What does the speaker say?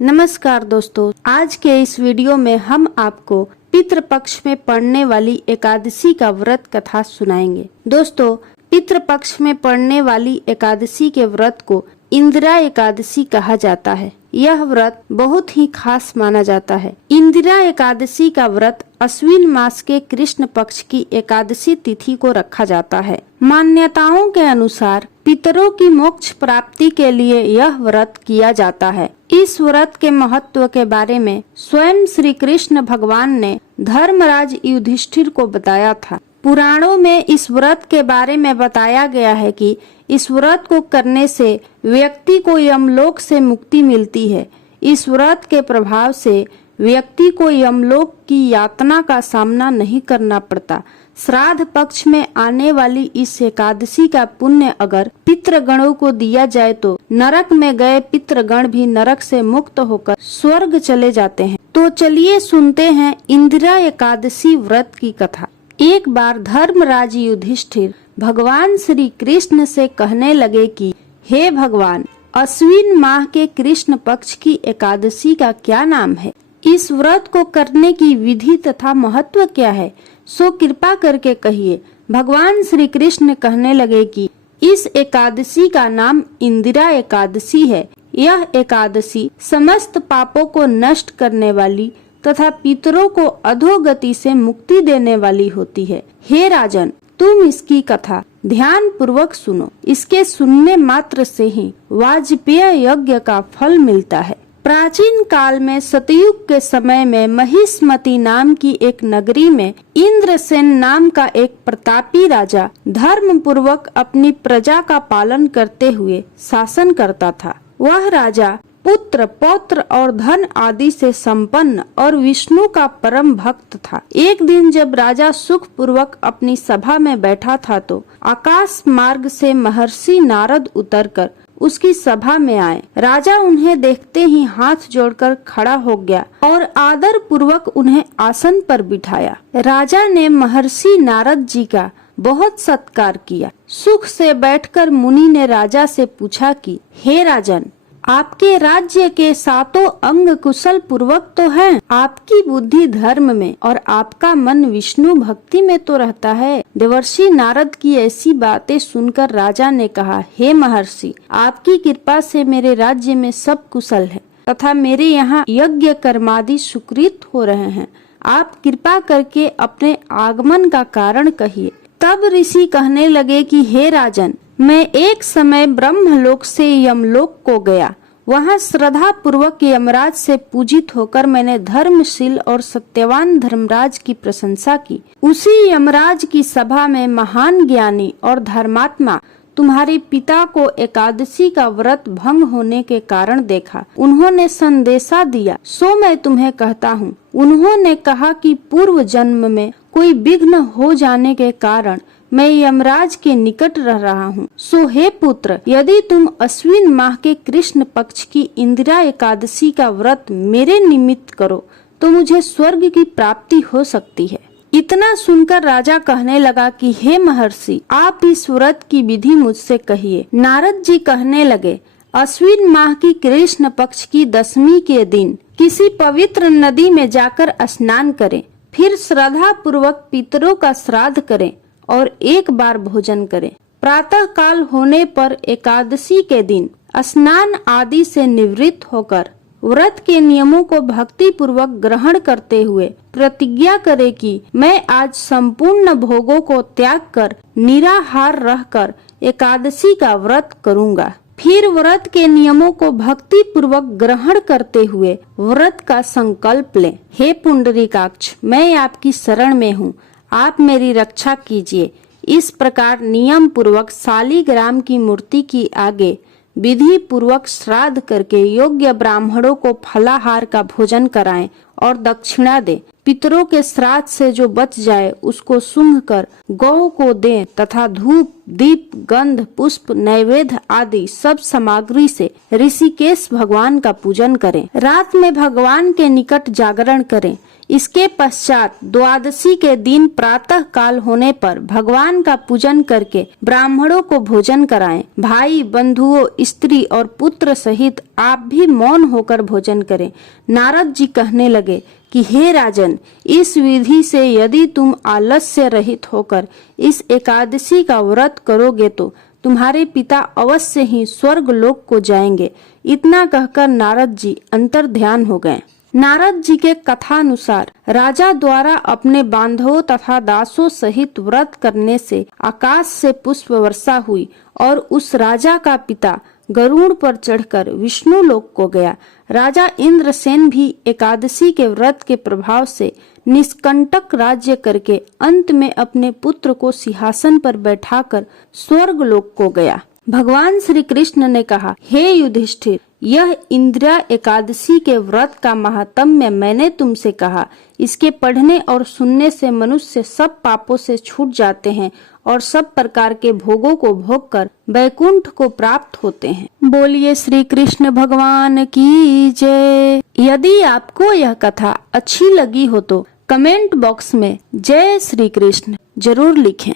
नमस्कार दोस्तों, आज के इस वीडियो में हम आपको पितृपक्ष में पड़ने वाली एकादशी का व्रत कथा सुनाएंगे। दोस्तों, पितृपक्ष में पड़ने वाली एकादशी के व्रत को इंदिरा एकादशी कहा जाता है। यह व्रत बहुत ही खास माना जाता है। इंदिरा एकादशी का व्रत अश्विन मास के कृष्ण पक्ष की एकादशी तिथि को रखा जाता है। मान्यताओं के अनुसार पितरों की मोक्ष प्राप्ति के लिए यह व्रत किया जाता है। इस व्रत के महत्व के बारे में स्वयं श्री कृष्ण भगवान ने धर्मराज युधिष्ठिर को बताया था। पुराणों में इस व्रत के बारे में बताया गया है कि इस व्रत को करने से व्यक्ति को यमलोक से मुक्ति मिलती है। इस व्रत के प्रभाव से व्यक्ति को यमलोक की यातना का सामना नहीं करना पड़ता। श्राद्ध पक्ष में आने वाली इस एकादशी का पुण्य अगर पितृगणों को दिया जाए तो नरक में गए पितृगण भी नरक से मुक्त होकर स्वर्ग चले जाते हैं। तो चलिए सुनते हैं इंदिरा एकादशी व्रत की कथा। एक बार धर्मराज युधिष्ठिर भगवान श्री कृष्ण से कहने लगे कि हे भगवान, अश्विन माह के कृष्ण पक्ष की एकादशी का क्या नाम है? इस व्रत को करने की विधि तथा महत्व क्या है, सो कृपा करके कहिए। भगवान श्री कृष्ण कहने लगे कि इस एकादशी का नाम इंदिरा एकादशी है। यह एकादशी समस्त पापों को नष्ट करने वाली तथा पितरों को अधोगति से मुक्ति देने वाली होती है। हे राजन, तुम इसकी कथा ध्यान पूर्वक सुनो। इसके सुनने मात्र से ही वाजपेय यज्ञ का फल मिलता है। प्राचीन काल में सतयुग के समय में महिष्मती नाम की एक नगरी में इंद्रसेन नाम का एक प्रतापी राजा धर्म पूर्वक अपनी प्रजा का पालन करते हुए शासन करता था। वह राजा पुत्र, पौत्र और धन आदि से संपन्न और विष्णु का परम भक्त था। एक दिन जब राजा सुख पूर्वक अपनी सभा में बैठा था तो आकाश मार्ग से महर्षि नारद उतरकर उसकी सभा में आए। राजा उन्हें देखते ही हाथ जोड़कर खड़ा हो गया और आदर पूर्वक उन्हें आसन पर बिठाया। राजा ने महर्षि नारद जी का बहुत सत्कार किया। सुख से बैठकर मुनि ने राजा से पूछा कि हे राजन, आपके राज्य के सातों अंग कुशल पूर्वक तो हैं। आपकी बुद्धि धर्म में और आपका मन विष्णु भक्ति में तो रहता है। देवर्षि नारद की ऐसी बातें सुनकर राजा ने कहा, हे महर्षि, आपकी कृपा से मेरे राज्य में सब कुशल है तथा मेरे यहाँ यज्ञ कर्मादि सुकृत हो रहे हैं। आप कृपा करके अपने आगमन का कारण कहिए। तब ऋषि कहने लगे कि हे राजन, मैं एक समय ब्रह्मलोक से यमलोक को गया। वहाँ श्रद्धा पूर्वक यमराज से पूजित होकर मैंने धर्मशील और सत्यवान धर्मराज की प्रशंसा की। उसी यमराज की सभा में महान ज्ञानी और धर्मात्मा तुम्हारे पिता को एकादशी का व्रत भंग होने के कारण देखा। उन्होंने संदेशा दिया, सो मैं तुम्हें कहता हूँ। उन्होंने कहा कि पूर्व जन्म में कोई विघ्न हो जाने के कारण मैं यमराज के निकट रह रहा हूँ। सो हे पुत्र, यदि तुम अश्विन माह के कृष्ण पक्ष की इंदिरा एकादशी का व्रत मेरे निमित्त करो तो मुझे स्वर्ग की प्राप्ति हो सकती है। इतना सुनकर राजा कहने लगा कि हे महर्षि, आप इस व्रत की विधि मुझसे कहिए। नारद जी कहने लगे, अश्विन माह की कृष्ण पक्ष की दशमी के दिन किसी पवित्र नदी में जाकर स्नान करें, फिर श्रद्धा पूर्वक पितरों का श्राद्ध करें और एक बार भोजन करें। प्रातः काल होने पर एकादशी के दिन स्नान आदि से निवृत्त होकर व्रत के नियमों को भक्ति पूर्वक ग्रहण करते हुए प्रतिज्ञा करे कि मैं आज संपूर्ण भोगों को त्याग कर निराहार रहकर एकादशी का व्रत करूंगा। फिर व्रत के नियमों को भक्ति पूर्वक ग्रहण करते हुए व्रत का संकल्प लें। हे पुंडरीकाक्ष, मैं आपकी शरण में हूँ, आप मेरी रक्षा कीजिए। इस प्रकार नियम पूर्वक शालिग्राम की मूर्ति की आगे विधि पूर्वक श्राद्ध करके योग्य ब्राह्मणों को फलाहार का भोजन कराएं और दक्षिणा दें। पितरों के श्राद्ध से जो बच जाए उसको सूंघ कर गौ को दें तथा धूप, दीप, गंध, पुष्प, नैवेद्य आदि सब सामग्री से ऋषिकेश भगवान का पूजन करें। रात में भगवान के निकट जागरण करें। इसके पश्चात द्वादशी के दिन प्रातः काल होने पर भगवान का पूजन करके ब्राह्मणों को भोजन कराएं। भाई, बंधुओं, स्त्री और पुत्र सहित आप भी मौन होकर भोजन करें। नारद जी कहने लगे कि हे राजन, इस विधि से यदि तुम आलस्य रहित होकर इस एकादशी का व्रत करोगे तो तुम्हारे पिता अवश्य ही स्वर्ग लोक को जाएंगे। इतना कहकर नारद जी अंतर ध्यान हो गए। नारद जी के कथानुसार राजा द्वारा अपने बांधवों तथा दासों सहित व्रत करने से आकाश से पुष्प वर्षा हुई और उस राजा का पिता गरुड़ पर चढ़कर विष्णु लोक को गया। राजा इंद्रसेन भी एकादशी के व्रत के प्रभाव से निष्कंटक राज्य करके अंत में अपने पुत्र को सिंहासन पर बैठाकर स्वर्ग लोक को गया। भगवान श्री कृष्ण ने कहा, हे युधिष्ठिर, यह इंदिरा एकादशी के व्रत का महात्म्य मैंने तुमसे कहा। इसके पढ़ने और सुनने से मनुष्य सब पापों से छूट जाते हैं और सब प्रकार के भोगों को भोग कर वैकुंठ को प्राप्त होते हैं। बोलिए श्री कृष्ण भगवान की जय। यदि आपको यह कथा अच्छी लगी हो तो कमेंट बॉक्स में जय श्री कृष्ण जरूर लिखें।